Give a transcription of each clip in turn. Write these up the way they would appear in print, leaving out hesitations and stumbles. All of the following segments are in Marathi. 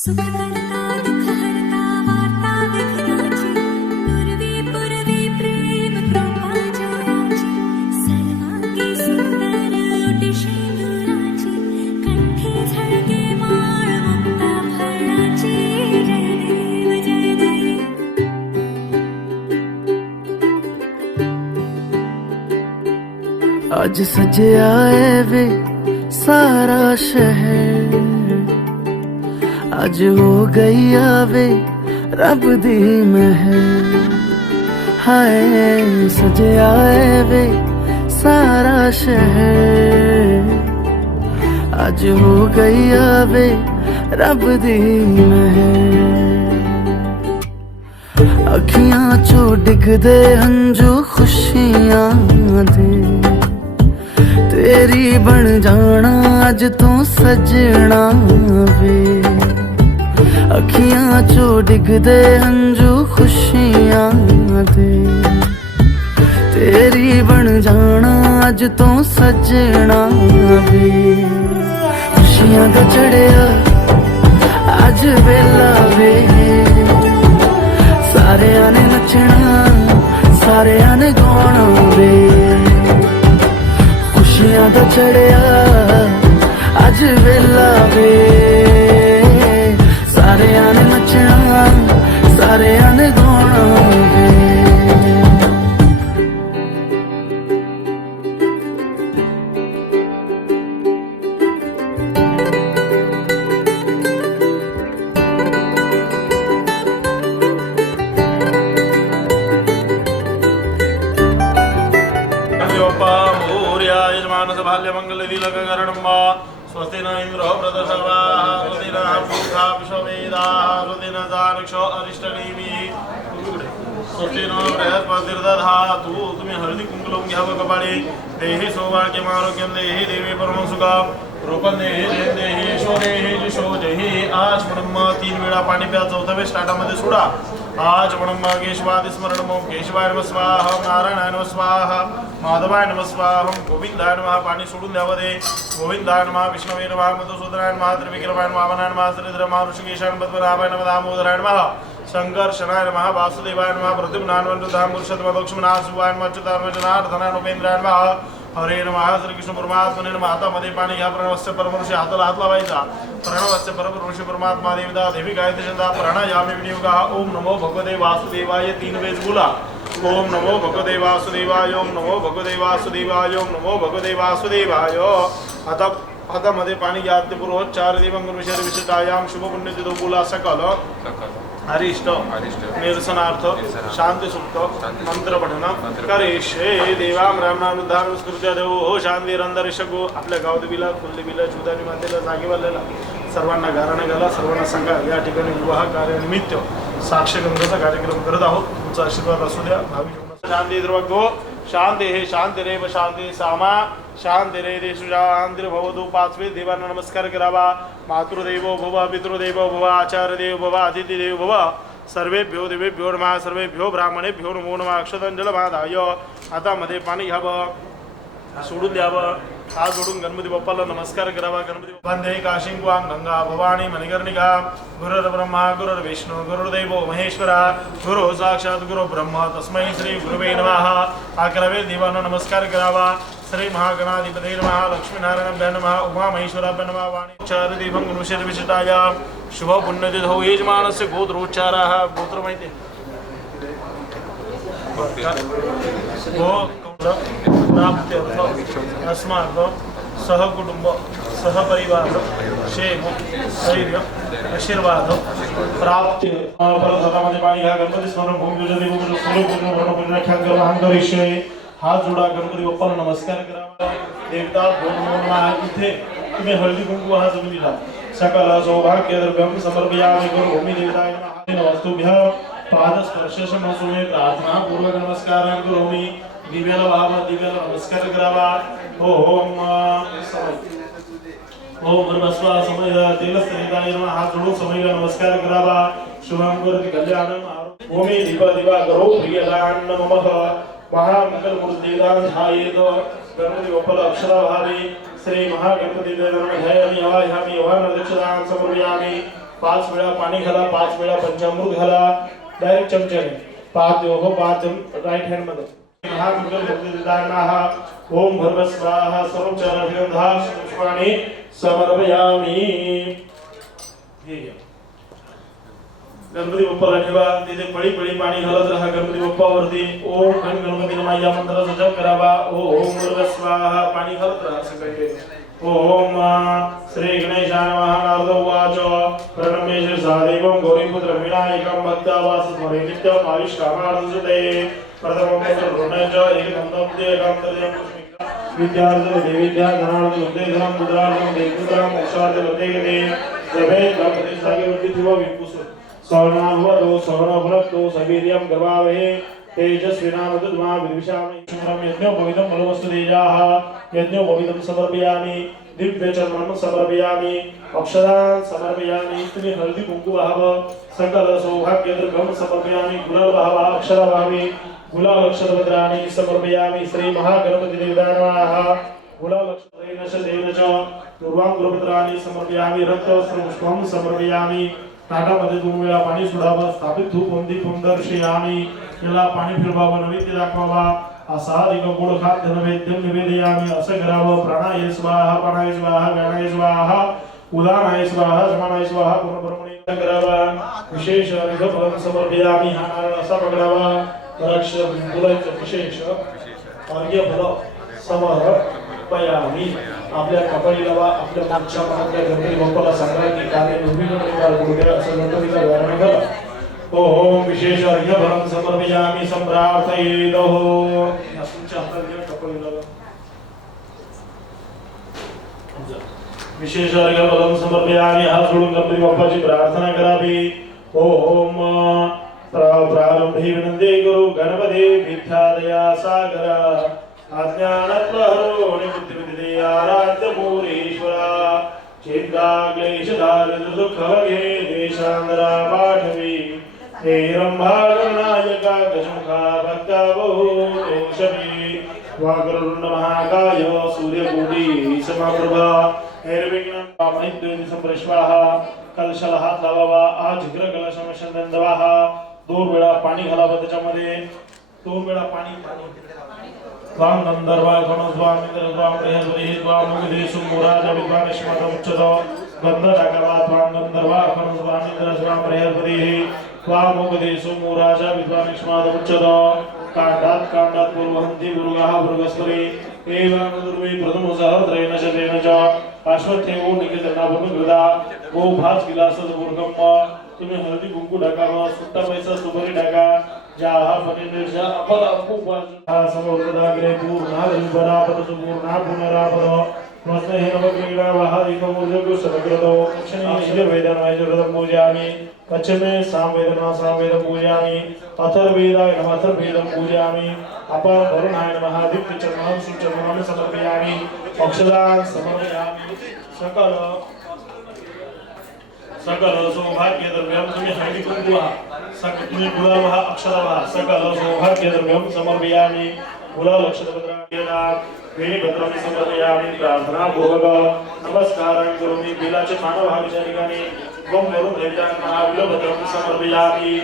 सुखहर्ता दुःखहर्ता वार्ता विघ्नाची पूर्वी पूर्वी प्रेम कृपा जयाची सर्वांगी सुंदर ओटी शेंदुराची कंठी झळके माळ मुक्ता फळाची जय देव जय देव. आज सजया है वे सारा शहर, आज हो गई आवे रब दी महर. हाय सजया है वे सारा शहर, आज हो गई आवे रब दी महर. अखियां चो डिगदे हंजू खुशियां दे, तेरी बन जाना अज तू सजना वे. अखियां चो डिगदे हंजू खुशियां दे, तेरी बन जाना अज तू सजना वे. खुशियां दा चढ़िया अज वेला वे, सारेयां ने नचना सारेयां ने गाना वे. खुशियां दा चढ़िया अज वेला वे, सारेयां ने नचना सारेयां ने गाना वे. भाल्यमंगलदिलकरणम्बा स्वस्ति न इंद्रो वृतशर्वाः स्वस्ति नः पूषा विश्ववेदाः स्वस्ति न जानुक्षो अरिष्टनेमिः स्वस्ति नो बृहस्पतिर्दधातु. तुम्ही हळदी कुंकू लावून घ्यावं कपाळी. देहि सौभाग्यम आरोग्यम देहि देवी परम सुखम रूपं देहि जय देहि यशो देहि यशो देहि. आज ब्रह्म 3 वेळा पाणी प्या. 4थ्या वेळेस ताटामध्ये सोडा. आज ब्रह्म केशवादि स्मरण ओम केशवाय नमः स्वाहा, नारायणाय नमः स्वाहा, माधवाय नमः स्वाहा, गोविंदाय नमः. पाणी सोडून द्यावं दे. गोविंदाय नमः, विष्णवे नमः, मधुसूदनाय नमः, त्रिविक्रमाय नमः, वामनाय नमः, श्रीधर नमः, ऋषिकेशाय नमः, पद्मनाभाय नमः, दामोदराय नमः, शंकर्षणाय नमः, वासुदेवाय नमः, प्रद्युम्नाय नमः, धामपुरुषोत्तमाय नमः, लक्ष्मणाय शिवाय नमः, अच्युताय नमः, जनार्दनाय नमः, उपेंद्राय नमः, हरे नमः. श्रीकृष्ण परमात्मने नमः. हातामध्ये पाणी घ्या. प्रणवस्य परमऋषी हाताला हात लावायचा. प्रणवस्य परमऋषी परमात्मा देवता देवी गायत्री छंदा प्राणायामी विनियोगा. ओम नमो भगवते वासुदेवाय 3 वेळेस बोला. ओम नमो भगवते वासुदेवाय, ओम नमो भगवते वासुदेवाय, ओम नमो भगवते वासुदेवाय. आता हातामध्ये पाणी घ्या. ते पूर्वोच्चार देवंग विषय विशिष्टायाम शुभ पुण्य तिथो बोला. सकल अरिष्ट निरसनार्थ शांती सुप्त मंत्र पठन करेशे. देवाम रामनामोद्धार संस्कृत्या देव हो शांती रंदरिषगो. आपल्या गावात बिला फुल्ली बिला जुदानी मातेला जागेवालेला सर्वांना गाराणे घाला. सर्वांना सांगा या ठिकाणी विवाह कार्यानिमित्त साक्षगंधाचा कार्यक्रम करत आहोत. तुमचा आशीर्वाद असू द्या. भावी शांती द्रवगो शांती हे शांती रेव शांती सामा शांती रे देशु शांती भवतु. 5 वेळेस देवांना नमस्कार करावा. मातृदेवो भव, पितृदेवो भव, आचार्यदेव भव, अतिथिदेव भव. सर्वेभ्यो देवेभ्यो नमः, सर्वेभ्यो ब्राह्मणेभ्यो नमो नमः. अक्षतांजलमादाय हातामध्ये पाणी घ्यावं. सोडून द्यावं. हात जोडून गणपती बाप्पाला नमस्कार करावा. गणपती बाप्पा काशिंक्वां गंगा भवानी मणिकर्णिका. गुरुर् ब्रह्मा गुरुर्विष्णू गुरुर्देवो महेश्वरा. गुरु साक्षात गुरु ब्रह्म तस्मै श्री गुरुवे नमः. 11 वेळेस देवांना नमस्कार करावा. श्री महागणाधिपते नमः, लक्ष्मीनारायणाभ्यां नमः, उमामहेश्वराभ्यां नमः. वाणीचार देवं गुरुशेर विशिष्टाया शुभ पुण्यतिथौ यजमानस्य गोत्रोच्चाराः. गोत्र माहिती आहे? अस्माक सहकुटुंब सहपरिवार क्षेम स्थैर्य आशीर्वाद प्राप्ती. परत हातामध्ये पाणी घ्या. गणपती स्मरण भूमी पूजन हात जोडा. गणपती बाप्पाला नमस्कार करावा. देवता नमः. इथे तुम्ही हळदी कुंकू हा जमिनीला सकल सौभाग्य द्रव्यम समर्पयामि. गुरु भूमी देवताय नमः. वस्तुभ्यः पादस्पर्शसमसूने प्रार्थना पूर्वक नमस्कार करोमि. दिव्याला व्हावा. दिव्याला नमस्कार करावा. ओम ब्रह्मस्वा समय तेलस्त्रिताय नमः. हात जोडून समयला नमस्कार करावा. शुभं करोति कल्याणं. ओमी दीप दिवा करो प्रियदान नमः. महामंगलमूर्तिदान ध्यायेत. गणपती बाप्पाला अक्षरा व्हावी. श्री महागणपती देवाला ध्यायामि आवाहयामि आवाहन दक्षिणां समर्पयामि. 5 वेळा पाणी घाला, 5 वेळा पंचामृत घाला डायरेक्ट चमच्याने. पाच राईट हँड मध्ये ओम भर्गस्वाहा सर्वोपचार पुष्पाणि समर्पयामि. हे घ्या. गणपती बाप्पाला ठेवा, तिथे पळी पळी पाणी घालत राहा गणपती बाप्पावरती. ओम गण गणपती नमः या मंत्राचा जप करावा. ओम भर्गस्वाहा पाणी घालत राहा सगळे. ओम श्री गणेशाय नमः. नारद उवाच प्रणम्य शिरसादेवं गौरीपुत्रं विनायकं भक्तावासस्मरे नित्यम् आयुष्कामानंदते. प्रथमं ऋणच एकदन्तं देकान्तर्यं विद्यार्जन देविद्या धनार्जन लब्धे धनं मुद्रार्जन देवपुत्रां मोक्षार्जन लब्धे गते. जपे गणपती सागेवरती ठेवा विपुसुर. सवर्णाभवतो सवर्णभवतो सवीर्यं गर्भावहे तेजस्विनामतुमा विद्विषामि. यज्ञोपवीतं बलवस्तुतेजाः यज्ञोपवीतं समर्पयामि. दिव्यचर्मं समर्पयामि. अक्षरान् समर्पयामि. तुम्ही हळदी कुंकू वाहावं. सकल सौभाग्यद्रव्यं समर्पयामि. गुलाल अक्षर वाहावी. गुलाल अक्षरभद्राणि समर्पयामि. श्री महागणपती देवताय नमः. गुलाल अक्षरेण च पूर्वां गुरुपत्राणि समर्पयामि. रक्तपुष्पं समर्पयामि. ताटामध्ये 2 वेळा पाणी सोडावं. स्थापित धूपं दीपं दर्शयामि. याला पाणी फिरवावं, नैवेद्य दाखवावा. असाधिक गोड खाद्य नैवेद्यं निवेदयामि. असं करावं. प्राणाय स्वाहा प्राणाय स्वाहा व्यानाय स्वाहा उदानाय स्वाहा समानाय स्वाहा पुनर्ब्रह्मणे करावा. विशेष अर्घ्यफलं समर्पयामि. हा नारळ असा पकडावा. द्राक्ष फुलांचं विशेष अर्घ्यफल समर्पयामि. आपल्या कपाळी लावा. आपल्या मागच्या मागच्या गणपती बाप्पाला सांगा की कार्य निर्विघ्न असं गणपतीचा गाणं करा. ओम विशेष अर्घ्यफलं समर्पयामि. सम्प्रार्थयेदो. तुमच्या हातात घ्या, कपाळी लावा. विशेष अर्घ्यफलं समर्पयामि. हात जोडून गणपती बाप्पाची प्रार्थना करावी. ओम प्रारंभी विनंती गुरु गणपती विद्यादया सागरा अज्ञानत्वहरो निवृत्तिविदे आराध्य मूलेश्वरा. चिंता क्लेश दारिद्र्य दुःख भगे देशांतरा पाठवी. हे रंभागणायका गजमुखा भक्ता बहु वाग्ररुंड महाकाय सूर्यकोटी समप्रभा. निर्विघ्नं मैत्रेयी संप्रश्वाहा. कलशाला हात लावावा. आज घ्र कलशम चंदनदवाहा. 2 वेळा पाणी घालावं त्याच्यामध्ये. 2 वेळा पाणी. त्वां गंधर्वा गणस्वामिंद्र त्वां बृहस्पतिः त्वां मुगधेषु मुराज विद्वानिष्मत उच्चतो. गंध टाकावा. त्वां गंधर्वा गणस्वामिंद्र त्वां बृहस्पतिः त्वां मुगधेषु मुराज विद्वानिष्मत उच्चतो. कांडात पूर्वहंती गुरुगाः भृगस्पति. एवं दुर्वे प्रथम सहस्रेण शतेन च अश्वत्थेवो निकेतनाभूमिकृता. गोभास विलासच मूर्खम. तुम्ही हळदी कुंकू टाकावा. सुट्टा पैसा सुपारी टाका. ज्याहा फनिर्जा अपल अपुपा समोर्गदाग्रे पूर्णादविपरापत सुपूर्णा पुनरापद. मस्तेन नवग्रीवा वाहादिकमूर्जो सदग्रतो. दक्षिणे वेदनायजरदं पूजयामि. पश्चिमे सामवेदं पूजयामि. अथर्ववेदाय नमः अथर्ववेदं पूजयामि. अपर वरुणाय नमः दिव्यचर्मं सुचर्मं समर्पयामि. अक्षरान् समर्पयामि. सकल सौभाग्यद्रव्यं तुम्ही हळदी कुंकू तुम्ही गुलाल अक्षर सकल सौभाग्यद्रव्यं समर्पयामि. गुलाल अक्षरभद्राणि वेणीभद्राणि समर्पयामि. प्रार्थना पूर्वक नमस्कारान् करोमि. बिलाचे मानव भावीच्या ठिकाणी गम वरुण देवताय नमः बिल्वपत्रं समर्पयामि.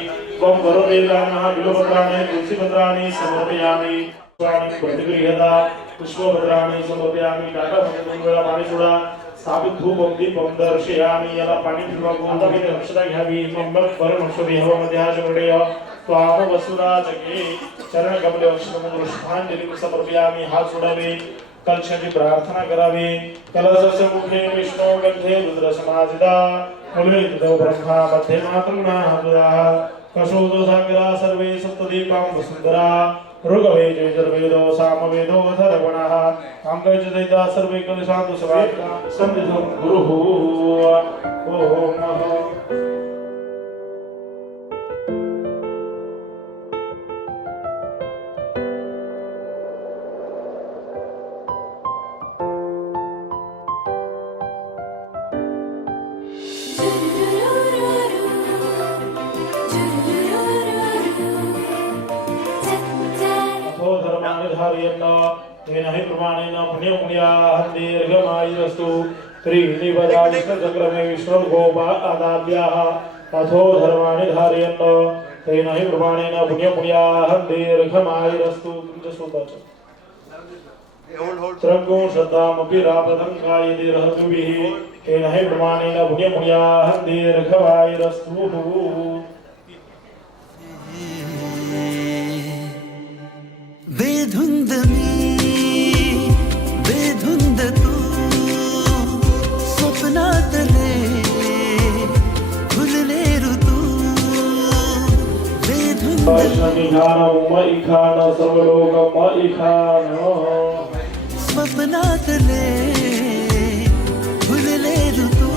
गम वरुण देवताय नमः बिल्वपत्राणि तुलसीपत्राणि समर्पयामि. पुष्पाणि प्रतिगृह्यता पुष्पपत्राणि समर्पयामि. टाकामध्ये 2 वेळा पाणी सोडा. स्थापित धूपं दीपं दर्शयामि. याला पाणी फिरवा. गोंदामध्ये अक्षता घ्यावी. मंगल वरुण स्वदे हवामध्ये आचमणेय. त्वाम वसुराजके चरण कमले अक्षरमूल पुष्पांजली समर्पयामि. हात जोडावे. कलशाची प्रार्थना करावी. कलशस्य मुखे विष्णु गंधे रुद्र समाजिता. मूले देव ब्रह्मा मध्ये मातृगुणा हातुरा. कशोदो सागरा सर्वे सप्तदीपां वसुंधरा. ऋग्वेदो यजुर्वेदो सामवेदो अथर्वणः. कामकाजदयिता सर्वे कलशान्तु सभागा सन्निधं गुरुः. ओम तेन हि प्रमाणेन पुण्यपुण्याहं दीर्घमायुरस्तु. त्रीणिपदा विष्णुचक्रमे विष्णुर्गोपादाभ्याः अथो धर्माणि धारयन् तेन हि प्रमाणेन पुण्यपुण्याः दीर्घमायुरस्तु तुमच्या स्वतःच्या त्रंगो श्रद्धामपि रापदं गायति रहतुभिः तेन हि प्रमाणेन पुण्यपुण्याः दीर्घमायुरस्तु बेधुंद मी बेधुंद तू स्वप्नातले फुलले ऋतू बेधुंद इखान सर्वलोकम इखान स्वप्नातले फुलले ऋतू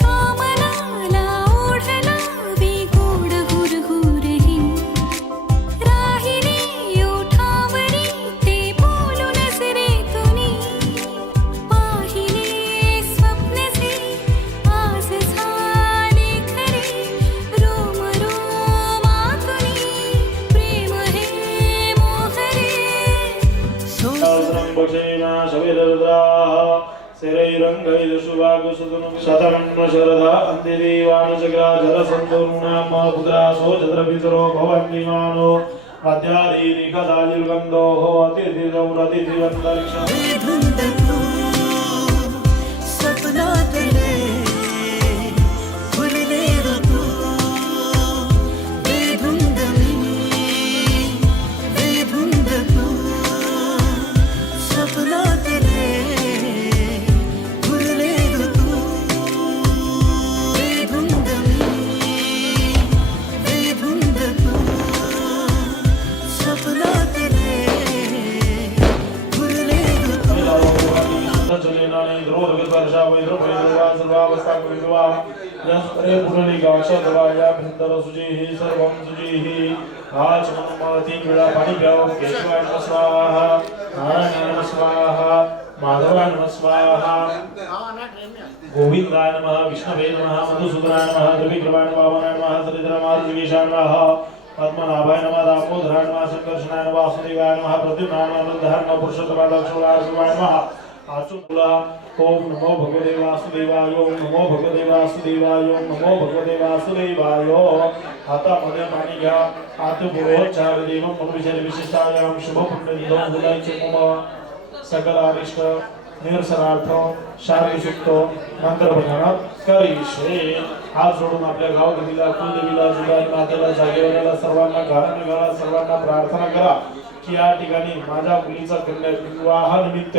कामनाला ओढला गोड हुरहुरही राहिली ओठावरी ते बोलून नजरेतुनी पाहिले स्वप्नसे आज झाले खरे रोम रोमातुनी प्रेम हे मोहरे सहस्रंबक्षेना शविरद्राः शतकन्न शरदा अन्त्यदेवानुचक्रा जलसन्दोरुणाम पुत्रासो चन्द्रपितरो भवन्निमानो मध्यादीनिकदालिर्गन्धोः अतिथिगौरतिथिवन्तरिक्षम् बेधुंद तू स्वप्नातले फुलले ऋतू बेधुंद मी बेधुंद तू स्वप्नातले फुलले ऋतू बेधुंद मी बेधुंद तू स्वप्नातले फुलले ऋतू माधवाय नमः स्वाहा गोविंदाय नमः विष्णवे नमः मधुसूदनाय नमः त्रिविक्रमाय नमः वामनाय नमः श्रीधरमार्गीशाय नमः पद्मनाभाय नमः दामोदराय नमः संकर्षणाय नमः वासुदेवाय नमः प्रद्युम्नाय नमः अनंतधाय नमः पुरुषोत्तमाय लक्ष्मणाय नमः आचुला ओम नमो भगवते वासुदेवाय ओम नमो भगवते वासुदेवाय ओम नमो भगवते वासुदेवाय हातामध्ये पाणी घ्या आत्मपूर्वोच्चार देवं मनुविचार विशिष्टायाम शुभ पुण्यनिधं मुलायचे मम सकल अरिष्ट निरसनार्थ शारीरिक मंत्र पठण करीशे हात जोडून आपल्या गाव देवीला कुलदेवीला जुगाई मातेला जागेवाल्याला सर्वांना घराला सर्वांना प्रार्थना करा की या ठिकाणी माझ्या मुलीचा कन्या विवाह निमित्त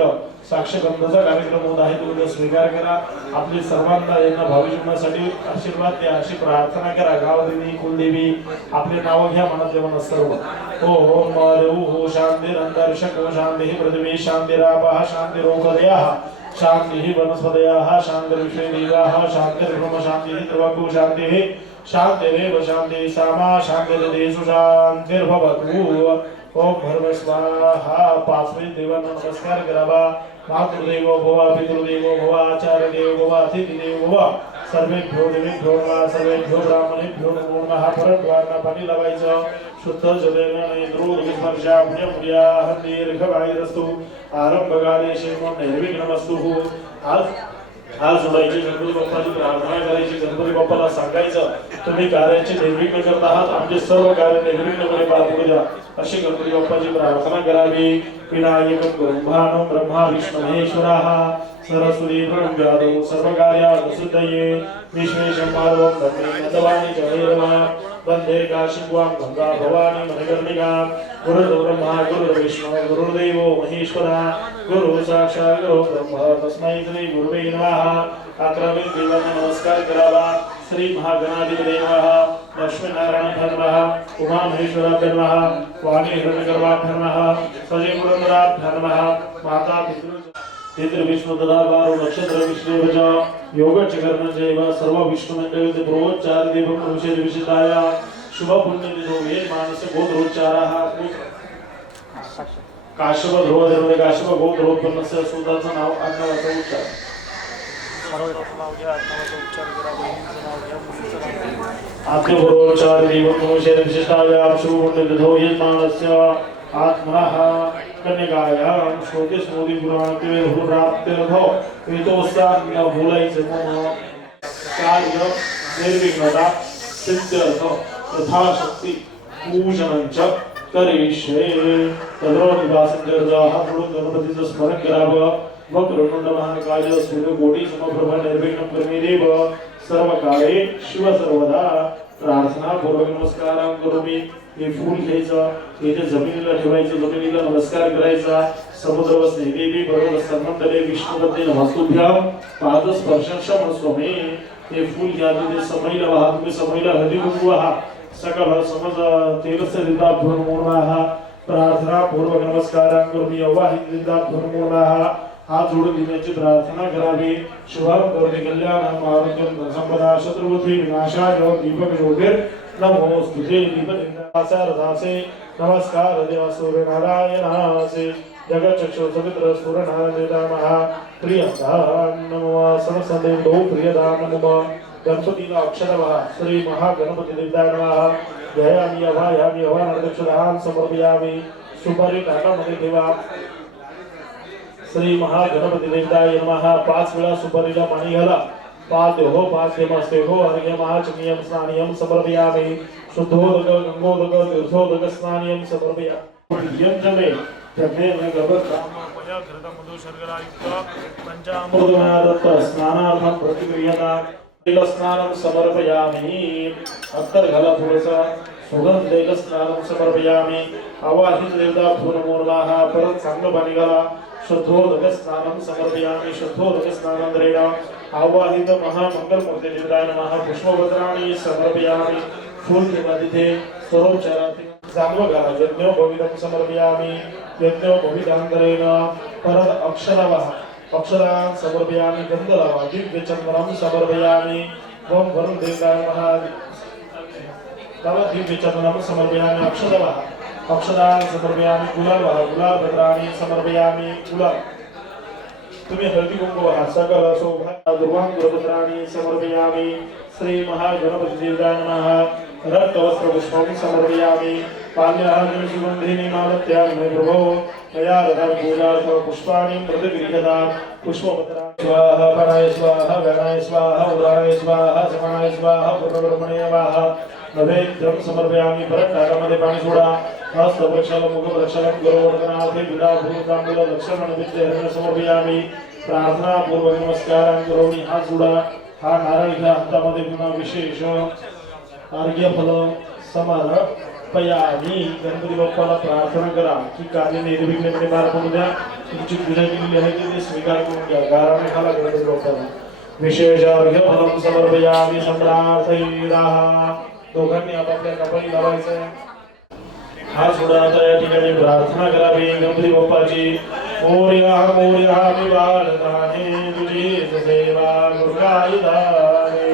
साक्षगंधाचा कार्यक्रम होत आहे तो स्वीकार करा आपली सर्वांना यांना भावी जीवनासाठी आशीर्वाद द्या अशी प्रार्थना करा गावदेवी कुलदेवी आपले नाव घ्या मनातल्या मनात सर्व ओम हो शांती अंतरिक्षको शांती पृथ्वी शांतिरापः शांतिरोगदयः शांतिः वनस्पतयः शांतिर्विश्वेदेवाः शांतिर्ब्रह्म शांतिः त्रिलोको शांतिः शांतिरेव शांतिः सामा शांतिर्देशु शांतिर्भवतु ओम भर्व स्वाहा पाचवे देवांना नमस्कार करावा मातृदेवो भव पितृदेवो भव आचार्य देवो भव अतिथि देवो भव सर्वेभ्यो देवेभ्यो नमः सर्वेभ्यो ब्राह्मणेभ्यो नमो नमः परद्वारांना पाणी लावायचं शुद्ध जलेन नैद्रोगस्पर्शा पुण्यपुर्या दीर्घवायुरस्तु आरंभकाले क्षेमं नैर्विघ्नमस्तु आज जोडायची गणपती बाप्पाची प्रार्थना करायची गणपती बाप्पाला सांगायचं तुम्ही कार्याचे निर्विघ्न करत आहात आमचे सर्व कार्य निर्विघ्नपणे पार पडू द्या अशी गणपती बाप्पाची प्रार्थना करावी विनायकं ब्रह्माणं ब्रह्मा विष्णु महेश्वरः सरस्वती ब्रह्मव्यादौ सर्वकार्याणि सिद्धये विश्वेशं माधवं धन्ये नन्दवाणी च भैरवा वन्दे काशीं गंगा भवानी मणिकर्णिका गुरुर् ब्रह्मा गुरुर्विष्णु गुरुर्देवो महेश्वरः गुरु साक्षात् गुरु ब्रह्म तस्मै श्री गुरुवे नमः अकरावे देवांना नमस्कार करावा श्री महागणाधिपती नमः लक्ष्मीनारायण नमः उमा महेश्वराभ्य नमः वाणी हिरण्यगर्भाभ्य नमः सजय पुरंदराभ्य नमः माता पितृ इंद्र विष्णु तथा बारो नक्षत्र विष्णुवच योगचकरणजैव सर्व विष्णुमंडलित ब्रोच्चार देवं विशेष विशिष्टाय शुभ पुण्यतिथो वेद मानस गोत्रोच्चारः काश्यप ध्रुव देवते काश्यप गोत्रोत्पन्नस्य सूताचं नाव आज्ञावाचं उच्चार आत्मगुरोच्चार देवं विशेष विशिष्टाय शुभ पुण्यतिथो वेद मानस्य आत्मनः कन्यकायां श्रोते स्मृती पुराण के प्राप्त्यर्थो हेतोस्तान न बोलायचं म्हणून कार्य निर्विघ्नता सिद्ध्यर्थ यथाशक्ती पूजनंच करिष्ये तद्रोनिवासंजर्जाः पुढून गणपतीचं स्मरण करावं वक्रतुंड महाकाय सूर्यकोटी समप्रभ निर्विघ्नं कर्मेदेव सर्व काळे शिव सर्वदा प्रार्थना पूर्वक नमस्कारां करोमि हे फूल घ्यायचं इथे जमिनीला ठेवायचं जमिनीला नमस्कार करायचा समुद्र वसने देवी बरोबर सर्वमंडले विष्णुपत्नी नमस्तुभ्यां पादस्पर्शं स्वमे हे फूल घ्या तिथे समईला वाहा तुम्ही समईला हळदी कुंकू वाहा सकल समज तेलस्य दिदात धर्मोर्णाः प्रार्थना पूर्वक नमस्कारां करोमि अवाहित दिदात धर्मोर्णाः हात जोडून देण्याची प्रार्थना करावी शुभम करोमि कल्याणं आरोग्यं संपदा शत्रुबुद्धि विनाशाय दीपक ज्योतिर नमोस्तुते दीपदासे नमस्कार देवा सूर्य नारायणासे जगच्चक्षु सवित्र सूर्य नारायणा प्रियदा नमो समसंदेव प्रियदा नमो गणपतीला अक्षरवः श्री महागणपती देवताय नमः ध्यायामि अभायामि अवानर्दक्षदान समर्पयामि सुपारी ताटामध्ये ठेवा श्री महागणपती देवताय नमः 5 वेळा सुपारीला पाणी घाला पाते हो नमस्ते हो अर्घ्यम आचमनीयम स्नानियम समर्पयामि शुद्धोदक गंगोदक तीर्थोदक स्नानियम समर्पयामि यज्ञमे तज्ञेन गभर्तामपया घृतं मधु शर्करायुक्त पंचामृतमयादत्त स्नानार्थं प्रतिक्रियता स्नानं समर्पयामि अत्तर घाला थोडंसं सुगंध स्नानं समर्पयामि आवाहित देवता फूलमूर्णाः परत चांगलं पाणी घाला शुद्धोदक स्नानं समर्पयामि शुद्धोदक स्नानांतरेण आवाहित महामंगलमूर्ते देवताय नमः पुष्पपत्राणि समर्पयामि फूल ठेवा तिथे स्वरूपचारार्थी चांगलं घाला यज्ञोपवीतं समर्पयामि यज्ञोपवीतांतरेण परत अक्षरवः अक्षरान् समर्पयामि गन्धर्व दिव्यचंद्रं समर्पयामि ओम वरुण देवताय नमः तव दिव्यचंद्रं समर्पयामि अक्षरवः अक्षरान् समर्पयामि गुलाबः गुलाबपत्राणि समर्पयामि गुलाब तुम्ही हळदी कुंकू वाहा सकल शोभा दुर्वांकुरपत्राणि समर्पयामि श्री महागणपती देवताय नमः रक्तवस्त्रपुष्पं समर्पयामि पाण्यार्घ्यं सुगन्धिनी मालत्यामि प्रभो मया रथं पूजार्थ पुष्पाणि प्रतिगृह्यता पुष्पपत्राणि स्वाहा पराय स्वाहा व्यानाय स्वाहा उदाराय स्वाहा समानाय स्वाहा पूर्णब्रह्मणे स्वाहा नैवेद्यं समर्पयामि परत ताटामध्ये पाणी सोडा हस्तप्रक्षालं मुखप्रक्षालं गौरवर्धनार्थे विडा भूतांबूल दक्षिण नैवेद्य समर्पयामि प्रार्थना पूर्वक नमस्कारां करोमि हात जोडा हा नारळ घ्या हातामध्ये पुन्हा विशेष अर्घ्य फल समर्पयामि गणपती बाप्पाला प्रार्थना करा की कार्य निर्विघ्नपणे पार पडू द्या तुमची पूजा केलेली आहे ती स्वीकार करून घ्या गाराने खाला गणपती बाप्पाला विशेष अर्घ्य फलम समर्पयामि सम्रार्थैराः दोघांनी आपापल्या कपाळी लावायचं हा सोडा आता या ठिकाणी प्रार्थना करावी गणपती बाप्पाची मोरया मोरया विवारदाने तुझी सेवा गुरुकाईदाने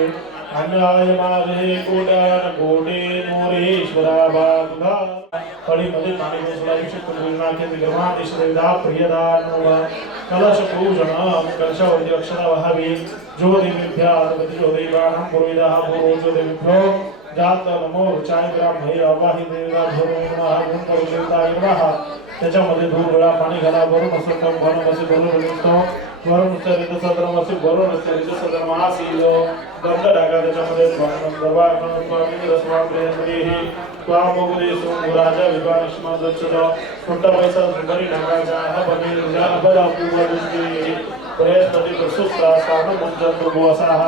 अन्याय मागे कोट्यान कोटे मोरेश्वरा बांधा फळीमध्ये पाणी बसला विशुद्ध पूर्णाके विगमादेश्वरा प्रियदान कलश पूजन कलशावरती अक्षरा वहावी ज्योतिर्भ्या ज्योतिर्वाणं पुरोहितः पूर्व ज्योतिर्भ्यो जात नमो रुचाय ब्राह्मणे अवाहि देवता भरो नमः गुण करुदेवताय नमः त्याच्यामध्ये 2 वेळा पाणी घाला वरुण असुतम वनमसी वरुण निस्तो वरुण चरित सद्रमसी वरुण चरित सद्रमासील गंध टाका त्याच्यामध्ये स्वामी दरबार स्वामी रसवांद्रेही स्वामोगदेशो गुराजा विवानिष्मा दक्षिण छोटा पैसा सुंदरी टाकायचा हा बनेल तुझ्या अबदा पूर्वदृष्टी प्रयत्नती प्रसुस्ता स्थान मंत्र गोसाः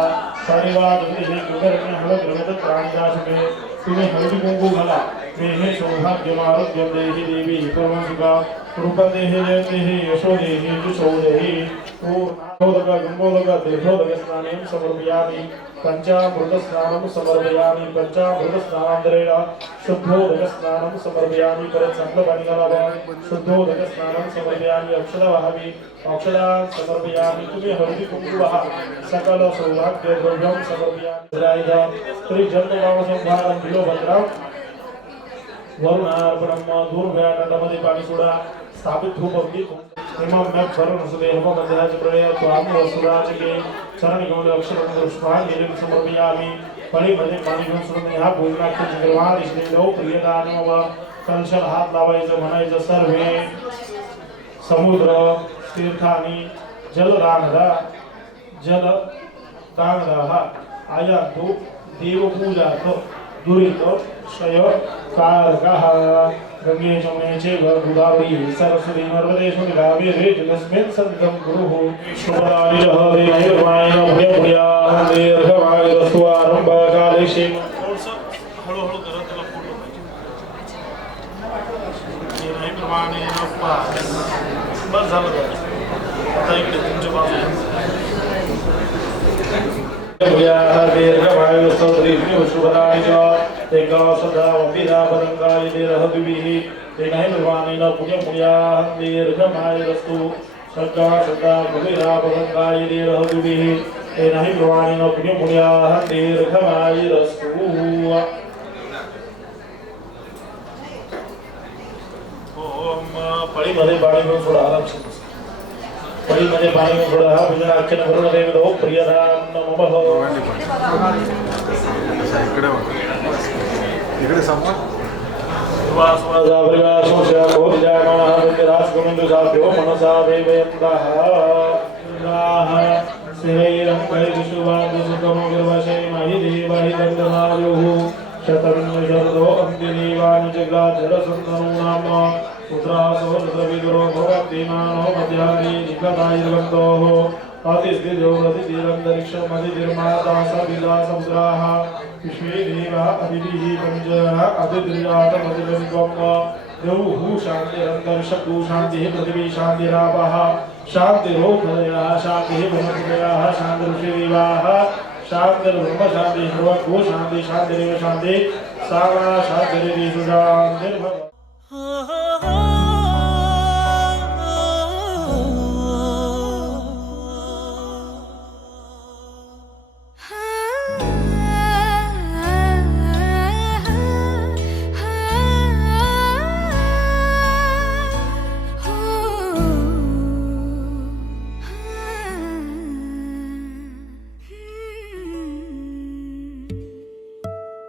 परिवार हे गुगरणे हळद रमेत प्राणदाशमे तुम्ही हळदी कुंकू घाला हे सौभाग्यम आरोग्यम देहि देवी परमसुखा कृपा देहि देहि यशो देहि जुषो देहि पूर्णोदक गंगोदक तीर्थोदक स्नानेन समर्पयामि पंचामृतस्नानं समर्पयामि पंचामृतस्नानान्तरेण शुद्धोदकस्नानं समर्पयामि परत चांगलं पाणी घालावं शुद्धोदकस्नानं समर्पयामि अक्षरवाहावी अक्षरान् समर्पयामि तुम्ही हळदी कुंकू वाहा सकल सौभाग्य द्रव्यं समर्पयामि रायदा त्रिजन्मनामसंहारं बिलोभद्रां वरुणार्पणं दूर्व्यानंदामध्ये पाणी सोडा स्थापित धूप अग्नी इमाम नख वरुण सुदेह मध्याज प्रलय त्वाम वसुराज के चरण गौड़ अक्षर पुष्पांजलि समर्पयामि पळीमध्ये पाणी घेऊन सोडून ह्या भोजनात निर्वाण श्रीदेव प्रियदानव कलशाला हात लावायचं म्हणायचं सर्वे समुद्र तीर्थानी जल रांगदा जल तांगदा आया तो देवपूजा तो दुरित क्षय कारकः गंगे जमुनेचे गोदावरी सरस्वती नर्मदे कावेरी जलस्मिन् संगम गुरुः शुभराजिरः देवैर्वाणेन भूयभूयाः दीर्घमायुरस्तु आरम्भकालेषु हळूहळू करत त्याला फोटो पाहिजे प्रमाणे बस झालं आता इकडे तुमच्या बाजूला दीर्घमायुरस्तु शुभराजिरः तेकासदावपिदापरङ्गायिरहद्भिः तेनहि निर्वाणेन पुण्यपुण्याः दीर्घमायुरस्तु सदा भुविरापरङ्गायिरहद्भिः तेनहि निर्वाणेन पुण्यपुण्याः दीर्घमायुरस्तु ओम पळीमध्ये पाणी घेऊन सोडा आरामशीर पळीमध्ये पाणी घेऊन सोडा हा पूजा अर्चना करून देव प्रियदान नमः इकडे समोर विश्वे देवा अदितिः पंचः अदितिर्यातमदिलंगम देवः शान्तिरन्तरिक्षः शान्तिः पृथिवी शान्तिरापः शान्तिरोधयः शान्तिः वनस्पतयः शान्तिर्षिदेवाः शान्तिर्ब्रह्म शान्तिः सर्वगो शान्तिः शान्तिरेव शान्तिः सागरा शान्तिरेषु शान्तिर्भव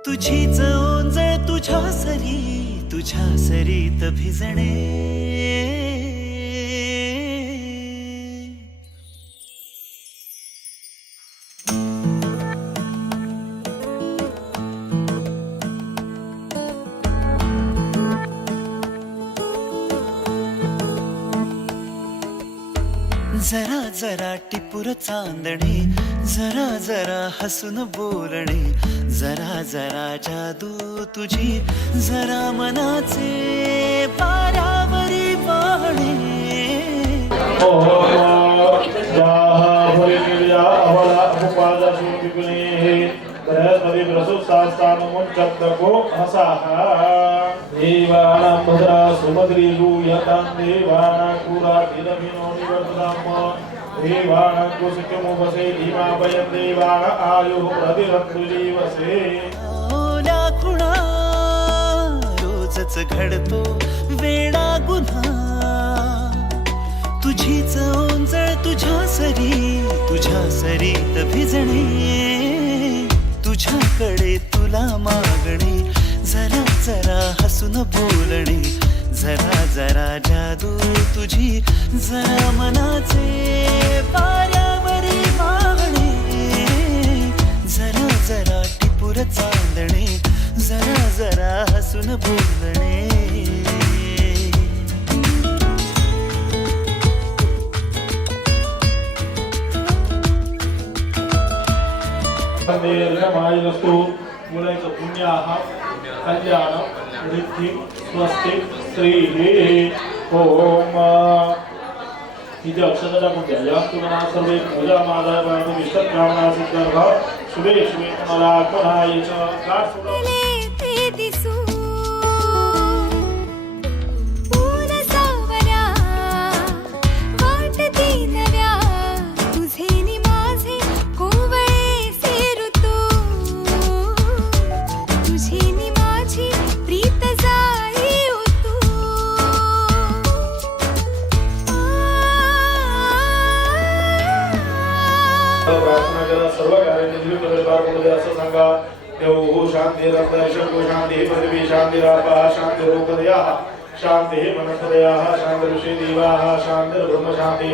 तुझीच ओंजळ तुझ्या सरीत भिजणे जरा जरा टिपूर चांदणे जरा जरा हसून बोलणे जरा जरा जादू तुझी जरा मनाचे पारावरी वाहणे देवानां भद्रा सुमद्रीयूयतां देवानां पुरातिरभिनोनिवर्तताम् देवानां कुसुमोपसे धीमाभयं देवान आयुः प्रतिरत्तुजीवसे ओल्या खुणा रोजच घडतो वेडा गुन्हा तुझीच ओंजळ तुझ्या सरीत भिजणे तुझ्याकडे तुला मागणे जरा जरा हसून बोलणे जरा जरा जादू तुझी जरा मनाचे पाऱ्यावरी वाहणे जरा जरा टिपूर चांदणे जरा जरा हसून बोलणे दीर्घमायुरस्तु मुलाचं पुण्याः कल्याणं वृद्धिं स्वस्ति श्रीः ओम इति अक्षता टाकून द्या या तुम्हाला सर्व पूजा मादाय बाळगून इष्टकामना सिद्धार्थ शुभे शुभे तुम्हाला पुन्हा याचं गाठ सोडा ते दिसू ऊन सावऱ्या वाटती नव्या तुझे नि माझे कोवळेसे ऋतू तुझी नि माझी प्रीत जाई उतू प्रार्थना करा सर्व कार्याने निर्विघ्न पार पडू द्या असं सांगा. देव शांती रत्न शांती पृथ्वी शांती रापा शांती रोपदया शांती वनस्पतया शांती ऋषी देवाः शांती ब्रह्म शांती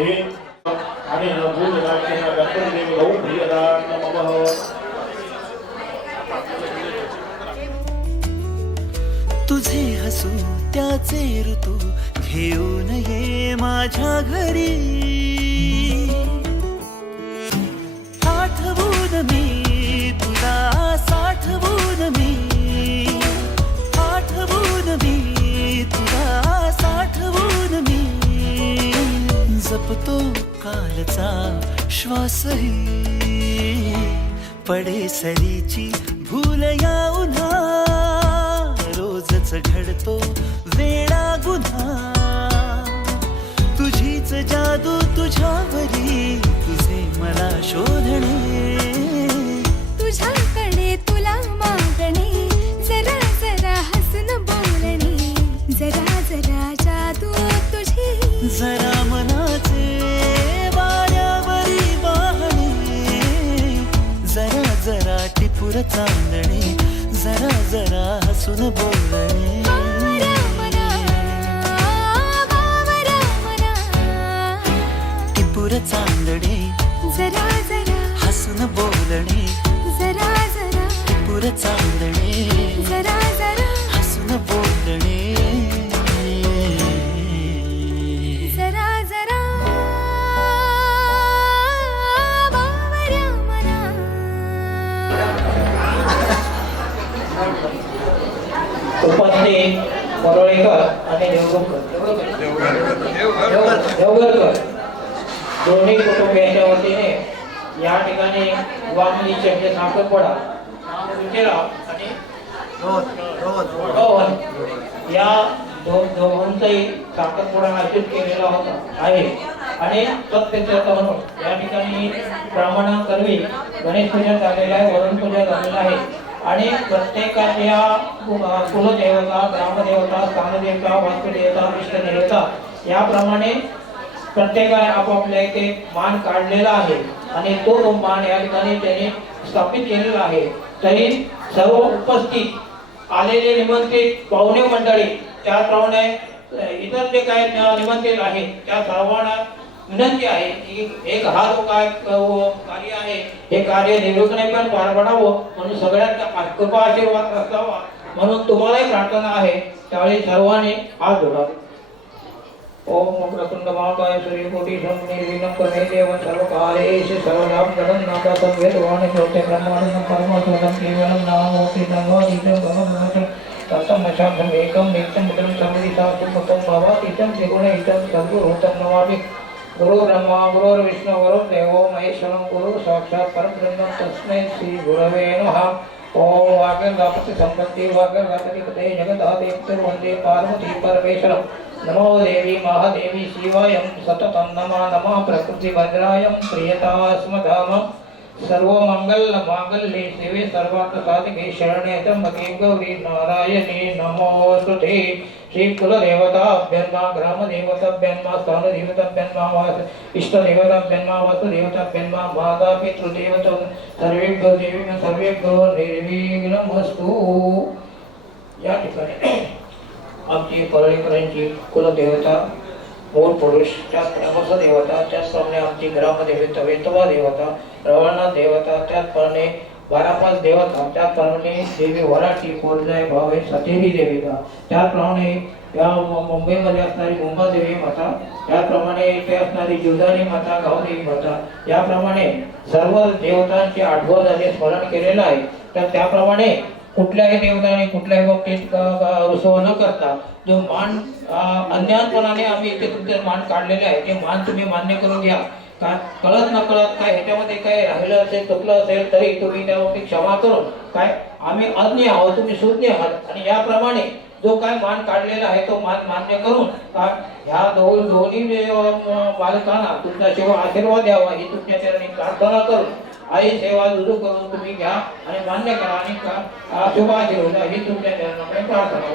आणि भूतनाट्य गणपती देवी ओम प्रियदान नमः. तुझे हसू त्याचे ऋतू घेऊन ये माझ्या घरी. आठवून मी तुला साठवून मी आठवून मी तुला साठवून मी जपतो कालचा श्वासही पडे सरीची भूल या उन्हा रोजच घडतो वेडा गुन्हा तुझीच जादू तुझ्यावरी तुझे मला शोधणे तुझ्याकडे तुला मागणे जरा जरा हसून बोलणे जरा जरा जादू तुझी जरा मनाचे वाऱ्यावरी वाहणे जरा जरा टिपूर चांदणे जरा जरा हसून बोलणे टिपूर चांदणे जरा जरा हसून बोलणे जरा जरा टिपूर चांदणे जरा जरा हसून बोलणे जरा जरा बावऱ्या मना. उपस्थित परोळेकर आणि देवगरकर दोन्ही कुटुंबियांच्या वतीने या ठिकाणी वामनी चंद्र साखरपडा आणि रोहन या दोघांचाही साखरपुडा आयोजित केलेला होता आहे. आणि सत्यचर्चा म्हणून या ठिकाणी ब्राह्मण कर्वी गणेश पूजन झालेलं आहे, वरुण पूजन झालेलं आहे. आणि प्रत्येकाच्या कुलदेवता ग्रामदेवता स्थानदेवता वास्तुदेवता इष्टदेवता याप्रमाणे प्रत्येकाने आपापल्या इथे मान काढलेला आहे आणि तो मान या ठिकाणी त्यांनी स्थापित केलेला आहे. तरी सर्व उपस्थित आलेले निमंत्रित पाहुणे मंडळी त्याप्रमाणे इतर जे काय निमंत्रित आहेत त्या सर्वांना विनंती आहे की एक हा जो काय कार्य आहे हे कार्य निर्विघ्नपणे पण पार पडावं म्हणून सगळ्यांचा कृपा आशीर्वाद असावा म्हणून तुम्हालाही प्रार्थना आहे. त्यावेळी सर्वांनी हात जोडावे. ओम वक्रतुंड महाकाय सूर्यकोटि निर्विघ्नं कुरु देव सर्वकार्येषु सर्वदा जगन्नाथ संवेदवाणी ज्योति ब्रह्मांडं परमोत्तमं केवलं नामोऽपि नमोऽतीतं गमनं ततं मशांतं एकं नित्यं मुद्रं सर्वदिशा सुखं भवातीतं त्रिगुणहितं सद्गुरुतं नमामि. गुरु ब्रह्मा गुरुर् विष्णु गुरुर्देवो महेश्वरं गुरु साक्षात् परब्रह्म तस्मै श्री गुरवे नमः. ओम वागर्गपति संपत्ति वागर्गपति जगदादित्य वंदे पार्वती परमेश्वरं. नमो देवी महादेवी शिवायं सततं नमः नमः प्रकृति भद्रायं प्रियतास्मधाम सर्वमंगल मांगल्ये शिवे सर्वार्थ साधिके शरण्ये त्र्यंबके गौरी नारायणी नमोस्तुते. श्री कुलदेवताभ्यन्मा ग्रामदेवताभ्यन्मा स्थानदेवताभ्यन्मा इष्टदेवताभ्यन्मा वास्तुदेवताभ्यन्मा माता पितृदेवता सर्वेभ्यो देवीभ्यो सर्वेभ्यो निर्विघ्नमस्तु. या ठिकाणी आमची परळीकरांची कुलदेवता मूळ पुरुष त्याचप्रमाणे देवता त्याचप्रमाणे आमची ग्रामदेवता वेतवा देवता रवळनाथ देवता त्याचप्रमाणे 12-5 देवता त्याचप्रमाणे देवी वराठी कोरजाई भावे सतेरी देविका त्याचप्रमाणे या मुंबईमध्ये असणारी मुंबादेवी माता त्याचप्रमाणे इथे असणारी जीवदानी माता गावदेवी माता याप्रमाणे सर्व देवतांची आठवण आणि स्मरण केलेलं आहे. तर त्याप्रमाणे कुठल्याही देवताने कुठल्याही बाबतीत रुसवा न करता जो मान अज्ञानपणाने आम्ही इथे तुमचे मान काढलेले आहे ते मान तुम्ही मान्य करून घ्या. काय कळत न कळत काय ह्याच्यामध्ये काय राहिलं असेल चुकलं असेल तरी तुम्ही त्यावरती क्षमा करून काय आम्ही अज्ञ आहोत तुम्ही सुज्ञ आहात आणि याप्रमाणे जो काय मान काढलेला आहे तो मान मान्य करून काय ह्या दोन्ही बालकांना तुमचा सेवा आशीर्वाद द्यावा ही तुमच्या चरणी प्रार्थना करून आई सेवा रुजू करून तुम्ही घ्या आणि मान्य करा आणि का शुभ आशीर्वाद ही तुमच्या चरणाकडे प्रार्थना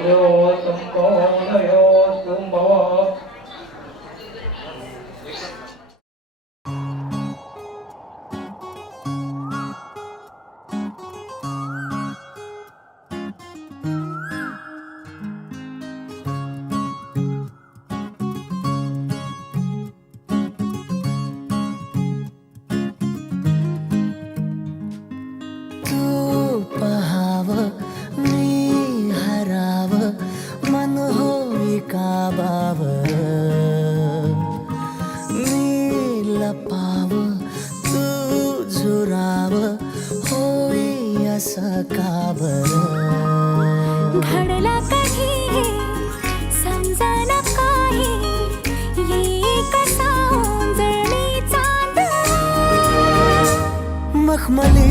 तुम भव तू पहाव मी हराव मन होई काबाव मी लपाव तू झुराव होई असं का बरं घडला कधी हे समजना काही ये कसा ओंजळी चांद मखमली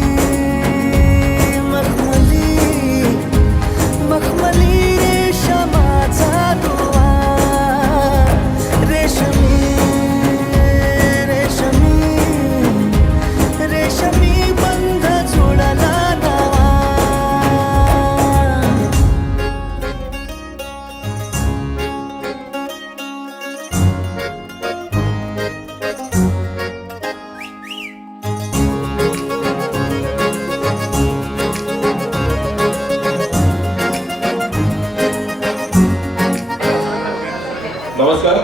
मखमली मखमली रेशमाचा दुवा रेशमी रेशमी रेशमी बंध जोडला नवा नमस्कार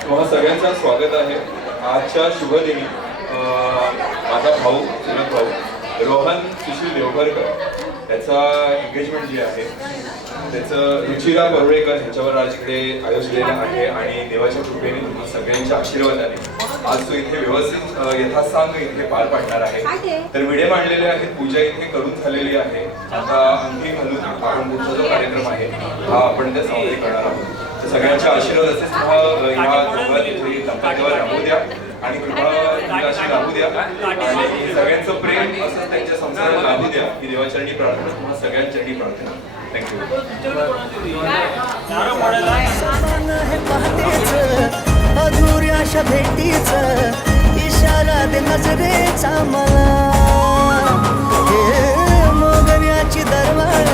तुम्हा सगळ्यांचं स्वागत आहे आजच्या शुभदिनी माझा भाऊ चुलत भाऊ रोहन सुशील देवघरकर याचा एंगेजमेंट जी आहे त्याचं रुचिरा परुळेकर ह्याच्यावर आज इकडे आयोजलेलं आहे आणि देवाच्या कृपेने तुम्हा सगळ्यांच्या आशीर्वादाने आज तो इथे व्यवस्थित यथासांग इथे पार पाडणार आहे तर विडे मांडलेले आहेत पूजा इथे करून झालेली आहे आता अंगठी घालून आपण पुढचा जो कार्यक्रम आहे हा आपण त्या समाप्ती करणार आहोत तर सगळ्यांचे आशीर्वाद असेच ह्या दंपतीवर राहू द्या आणि कृपा अशी राहू द्या आणि सगळ्यांचं प्रेम असंच त्यांच्या संसारात राहू द्या ही देवाचरणी प्रार्थना तुम्हाला सगळ्यांचरणी प्रार्थना थँक्यू हे पहाटेच अधुऱ्याशा भेटीच इशारा दे नजरेचा मला हे मोगऱ्याची दरवाळ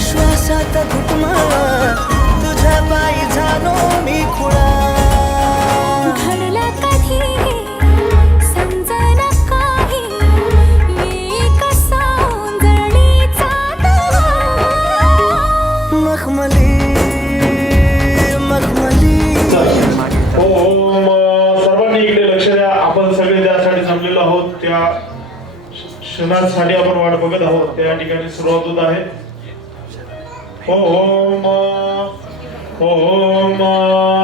श्वासात घुटमाळ तुझ्या पायी झालो मी खुळा घडला कधी हे समजना काही ये कसा ओंजळी चांद मखमली मखमली ओम सर्वांनी इकडे लक्ष द्या आपण सगळे त्यासाठी जमलेलो आहोत त्या क्षणासाठी आपण वाट बघत आहोत त्या ठिकाणी सुरुवात होत आहे ओम ओम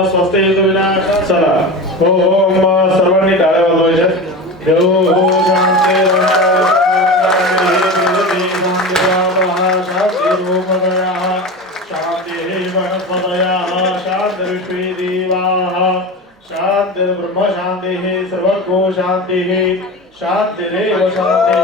स्वस्ति विनाश चला ओम सर्वांनी टाळ्या वाजवायच्या देव शांति ब्रह्म शांति सर्वको शांति शांतिरेव शांति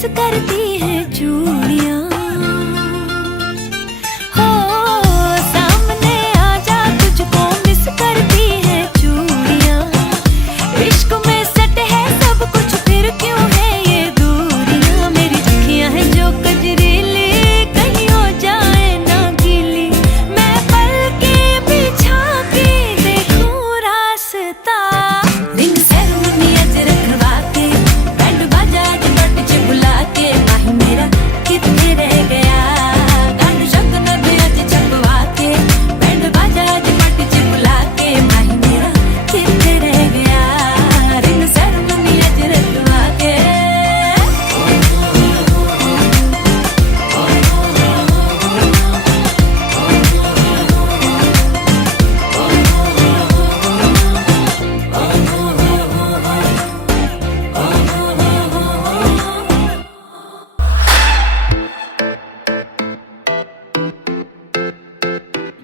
मिस करती है चूड़ियां हो सामने आजा तुझको मिस करती है चूड़ियां इश्क में सट है सब कुछ फिर क्यों है ये दूरियां मेरी अखियां हैं जो कजरीली कहीं हो जाए ना गीली मैं पल के बिछा के देखूं रास्ता रिंग सेरेमनी अज रखवा के बैंड बाजा अज बट च बुला के माही मेरा कितने रह गया गांड शगन भी अज छपवा के बैंड बाजा अज बट च बुला के माही मेरा कितने रह गया रिंग सेरेमनी अज रखवा के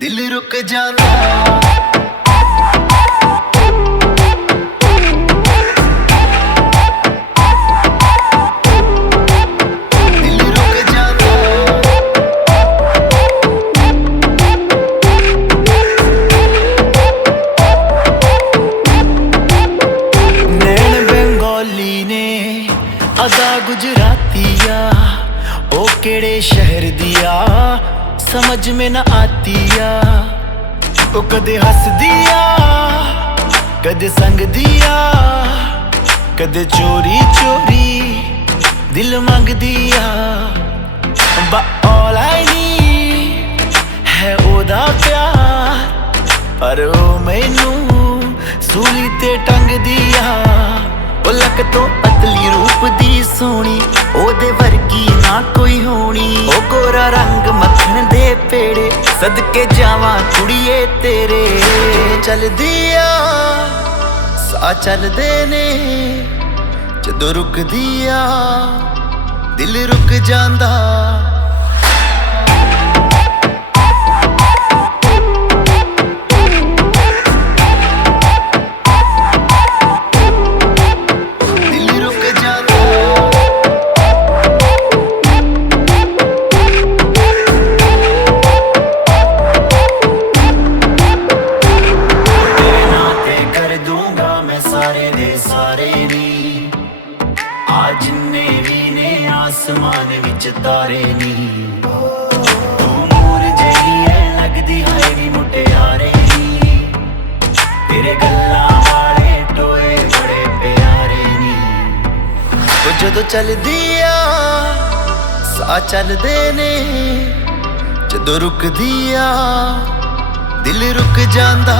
दिल रुक जाना दिल रुक जाना नैन बंगाली ने अदा गुजरातिया ओ केड़े शहर दिया समझ में न आतिया ओ कदे हस दिया कदे संग दिया कदे चोरी चोरी दिल मंग दिया But all I need है ओदा प्यार पर ओ मैनू सूली ते टंग दिया ओ लक तो पतली रूप दी सोनी ओदे वर्गी ना कोई होनी ओ गोरा रंग मक्खन दे पेड़े सदके जावां कुड़िए तेरे चल दिया सा चल देने जदों रुक दिया दिल रुक जांदा दिल रुक जांदा तेरे नाते कर दूंगा मैं सारे दे सारे नी आ जिन्ने भी ने आसमान विच तारे नी तू मूर जही है लगदी है नी मुटियारे नी तेरे गल्लां वाले टोए बड़े प्यारे नी ओ जदों चलदी आ सा चलदे ने जदों रुकदी आ दिल रुक जांदा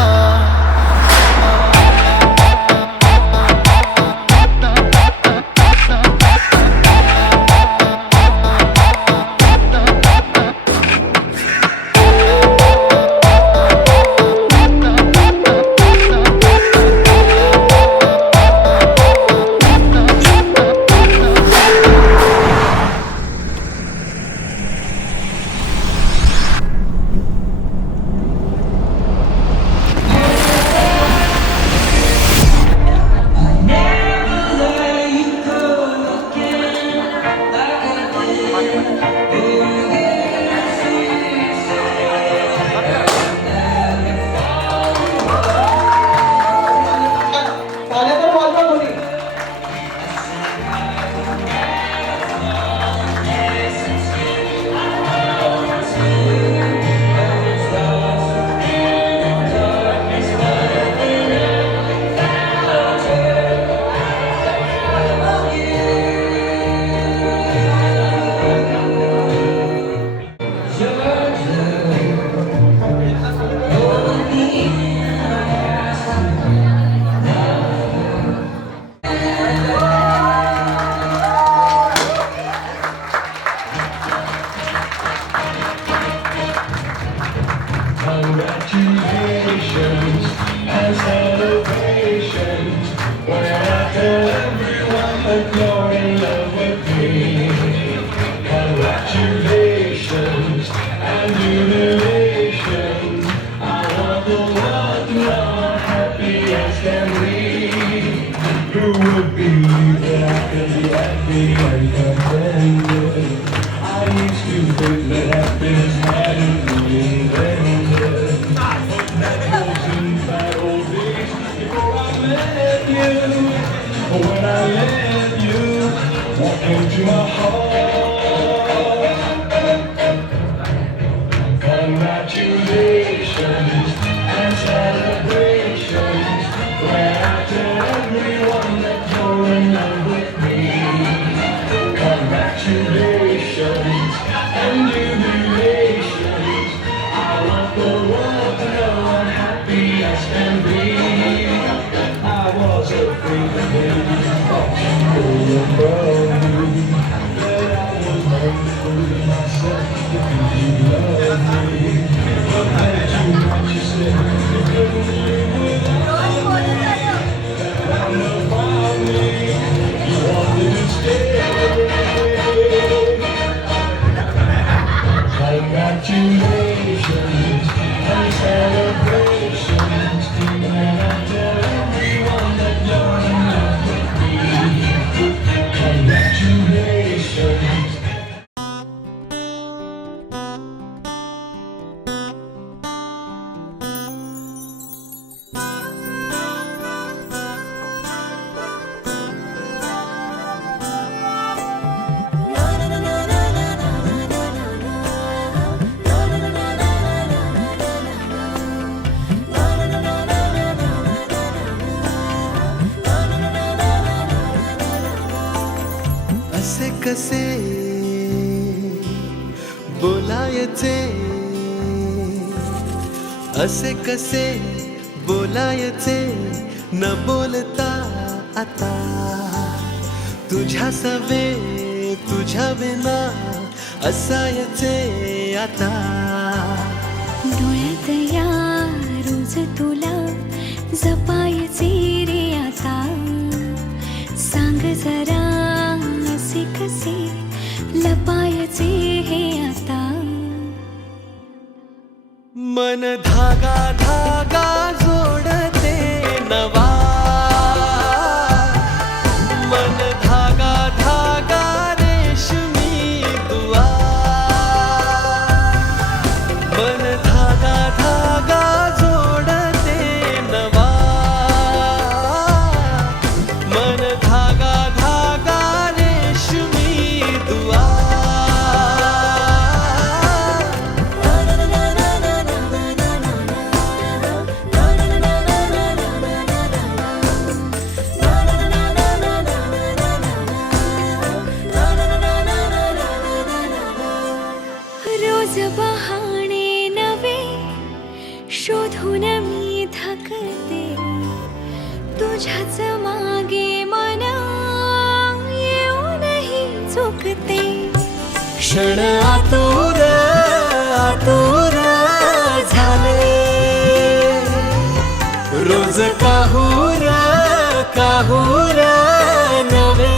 into my heart. Congratulations and celebrations when I tell everyone that you're in love with me. Congratulations and jubilations. I want the world to know I'm happy as can be. I was afraid that maybe thought you were above me, but I was waiting for myself to be love me. But then too much you said you couldn't live without me. That I'm about me, you wanted to stay. Congratulations and celebrations when I tell everyone that you're in love with me. Congratulations. असे कसे बोलायचे, असे कसे बोलायचे न बोलता आता, तुझ्या सवे तुझ्या विना असायचे आता. डोळ्यात या रोज तुला जपायचे रे आता, सांग जरा असे कसे लपायचे हे आता. मन धागा धागा जोडते नवा, मन धागा धागा रेशमी दुआ, मन धागा धागा जोडते नवा, मन धागा धागा रेशमी दुआ. रोज बहाणे नवे शोधून मी थकते, तुझ्याच मागे मन येऊनही चुकते. क्षण आतुर आतुर झाले, रोज काहूर काहूर नवे,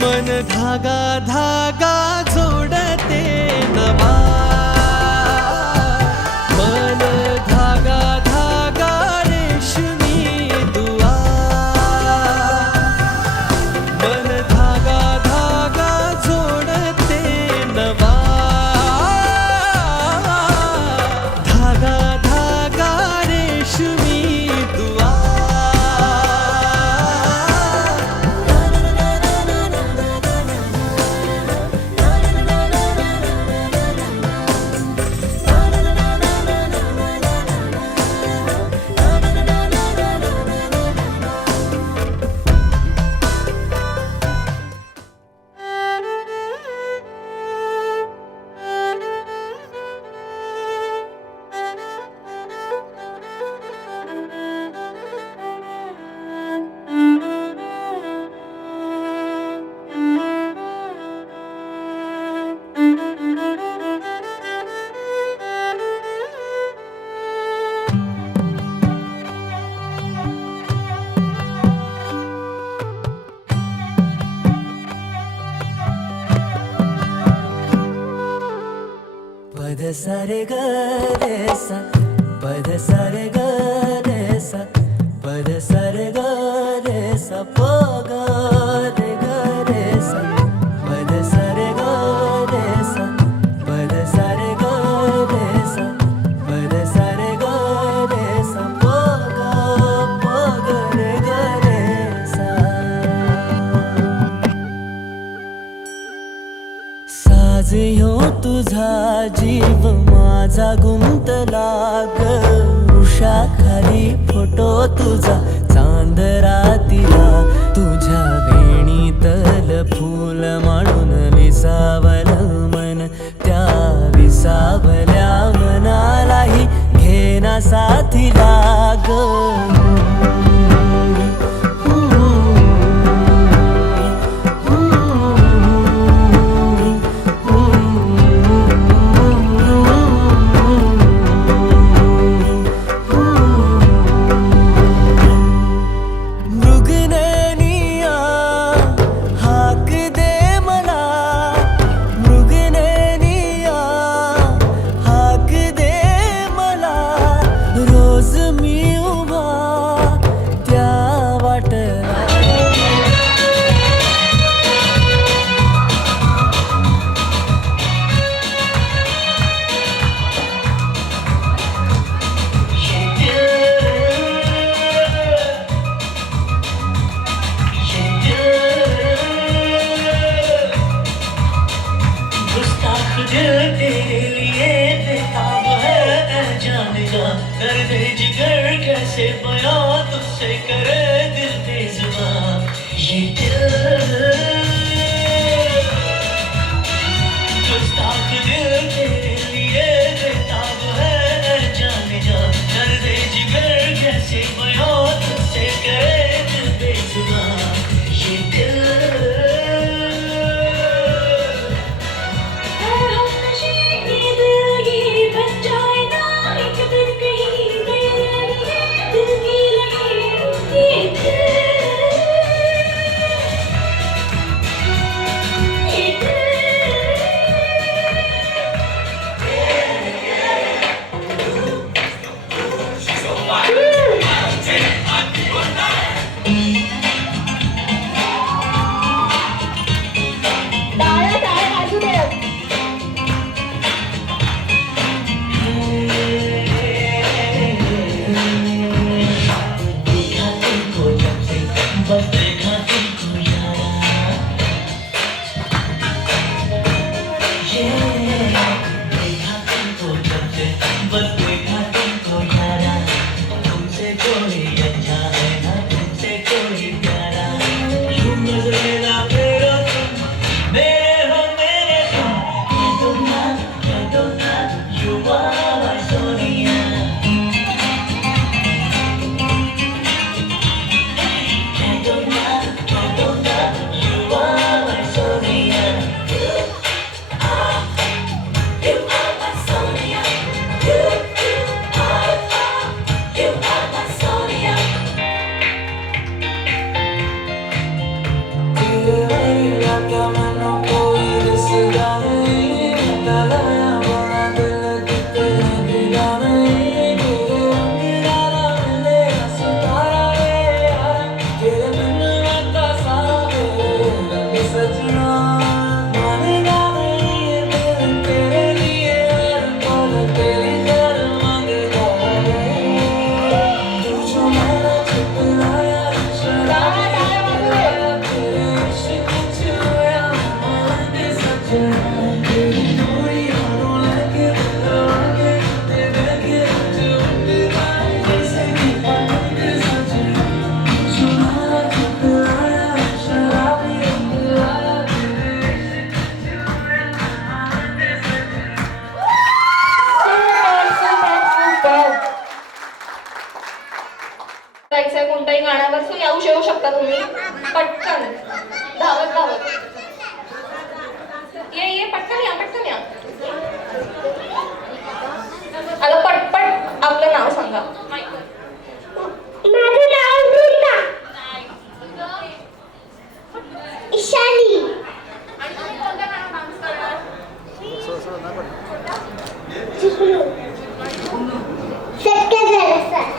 मन धागा धागा जोडते नवा, मन धागा धागा रेशमी दुआ, मन धागा धागा जोडते नवा, धागा धागा रेशमी दुआ. पद सारे ग रे सा, पद सारे ग रे सा, पद सारे ग रे सा, प ग रे ग रे सा, पद सारे ग रे सा, पद सारे ग रे सा, पद सारे ग रे सा, प ग रे ग रे सा. रोज ह्यो तुझा जीव माझा गुंतला ग उषाखाली फोटो तुझा चांद रातीला तुझ्या वेणीतल फूल म्हणून विसावलं मन त्या विसावल्या मनालाही घेना साथीला ग कोणत्याही गाण्यावर येऊ शकता तुम्ही पटकन धावत धावत ये पटकन या आता पटपट आपलं नाव सांगा. माझं नाव नीता ईशानी. आणि तुम्ही कोणत्या गाण्यावर डान्स करणार? सत्य झालं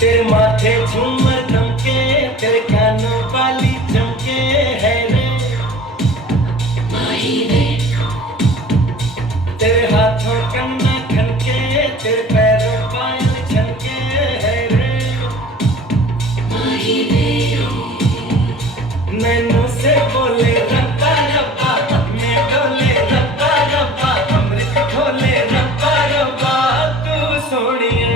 तेरे माथे झूमर दमके, तेरे कानों वाली चमके है रे माही रे। तेरे हाथों कंगना खनके, तेरे पैरों पायल छनके है रे माही रे। नैनों से बोले रब्बा रब्बा, मैं डोले रब्बा रब्बा, अमृत खोले रब्बा रब्बा, तू सोनिए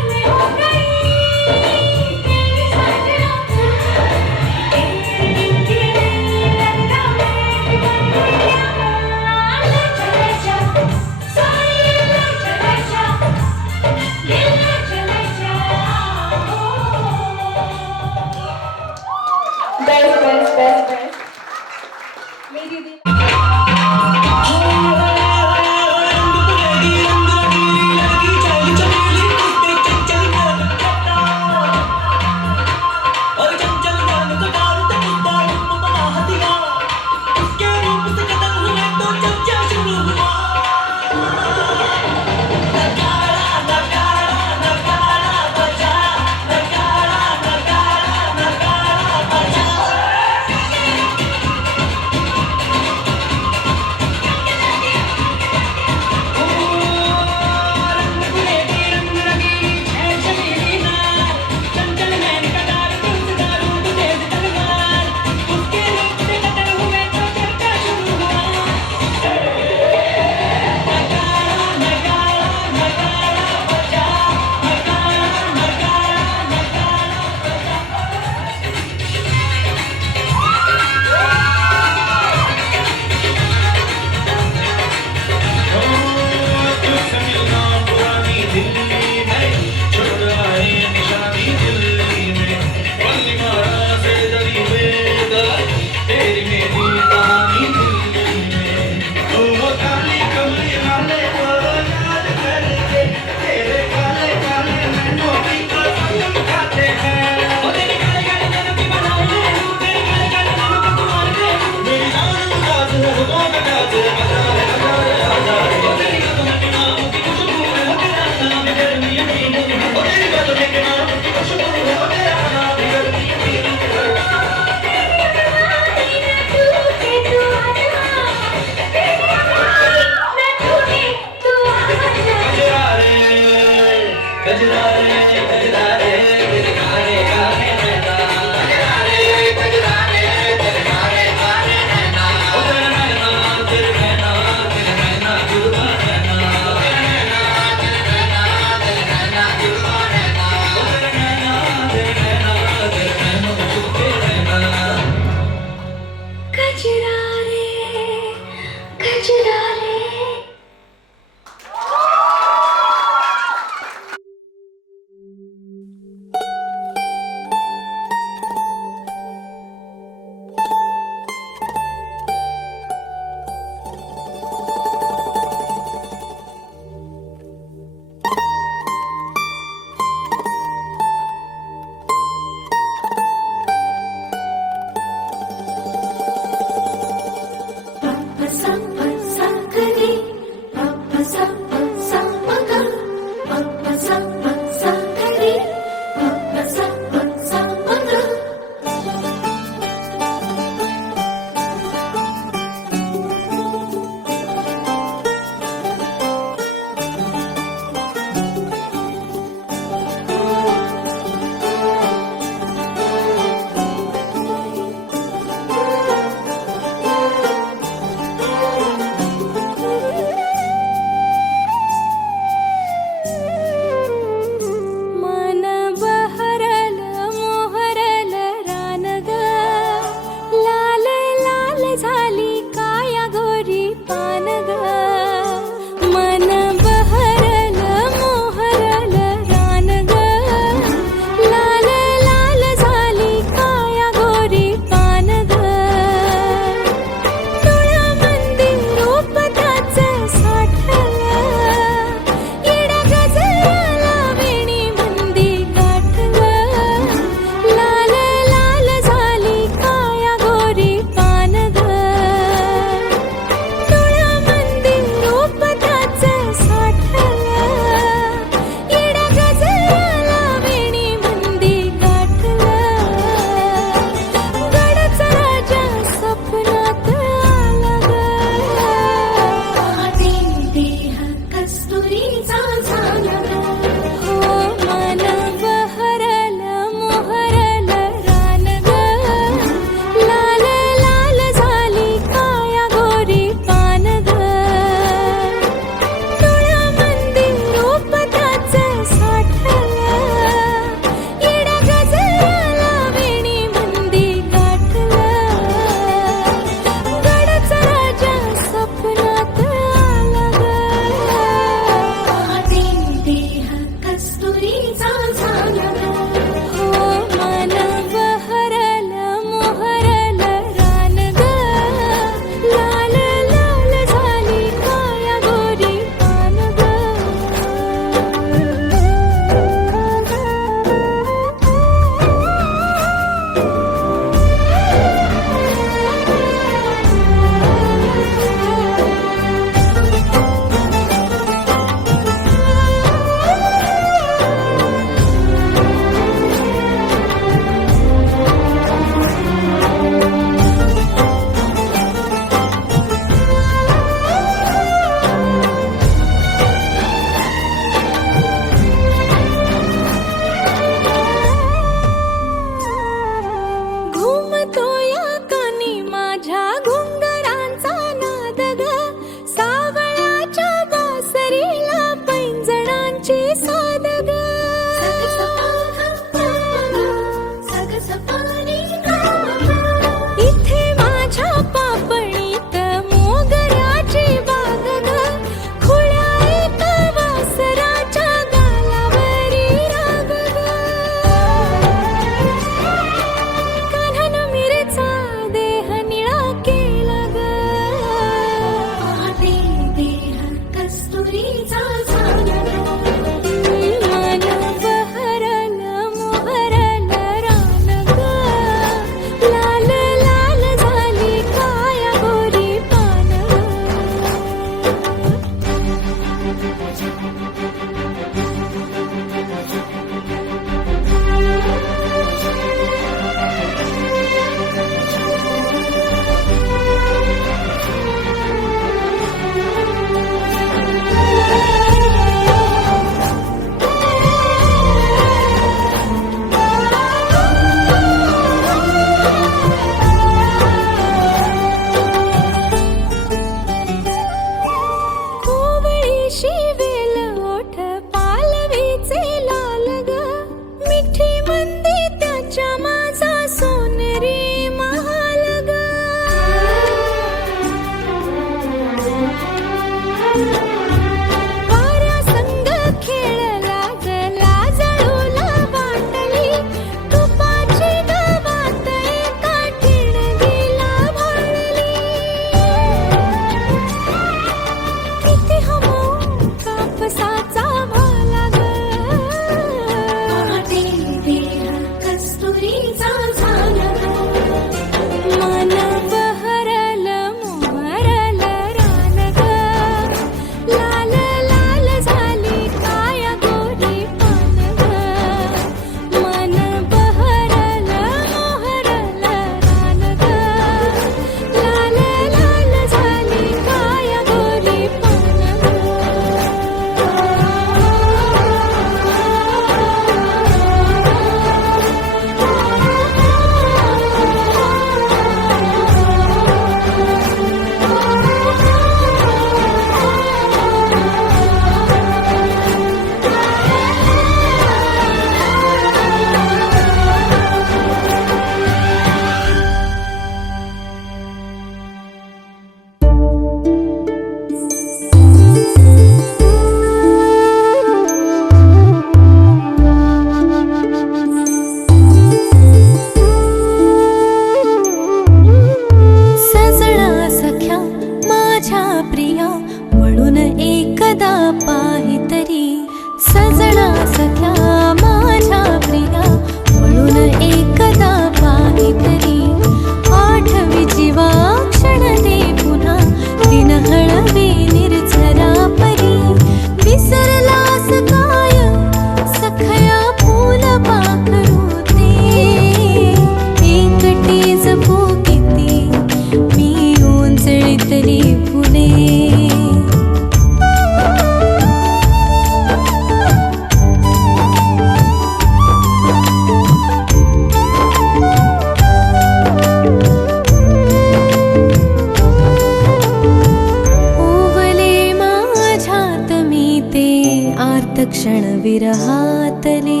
क्षण विरहातले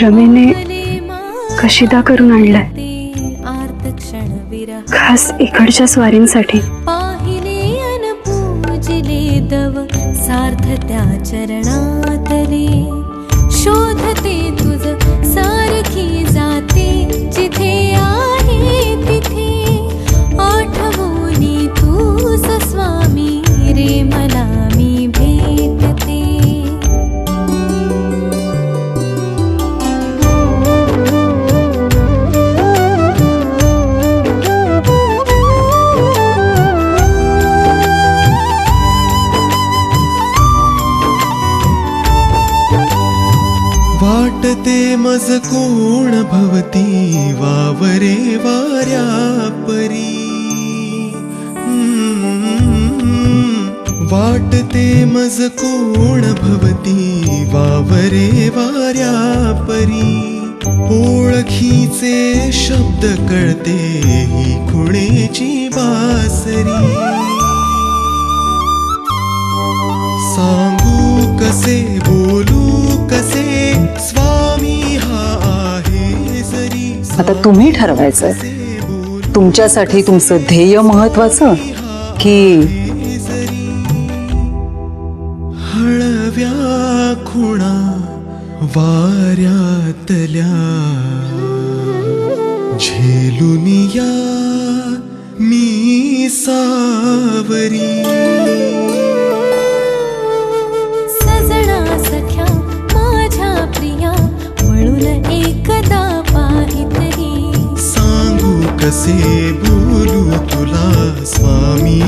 रमेने कशिदा करून आणलाय खास इकडच्या स्वारींसाठी. पाहिले अन पूजले दव सार्थ त्या चरणातले शोधते तुझ सारखी जाते जिथे आहे तिथे आठवणी तूच स्वामी रे मला मी भेटते. वाटते मज कोण भवती वावरे वाऱ्या परी. वाटते मज कोण भवती वावरे वाऱ्या परी. ओळखीचे शब्द कळते ही खुणेची बासरी. सांगू कसे बोलू कसे स्वामी हा आहे जरी. आता तुम्ही ठरवायचं तुमच्यासाठी तुमचं ध्येय महत्वाचं की हळव्या खुणा वाऱ्यातल्या झेलुनिया मी सावरी. सजना सख्या माझ्या प्रिया वळून एकदा पाहितरी. सांगू कसे बोलू तुला स्वामी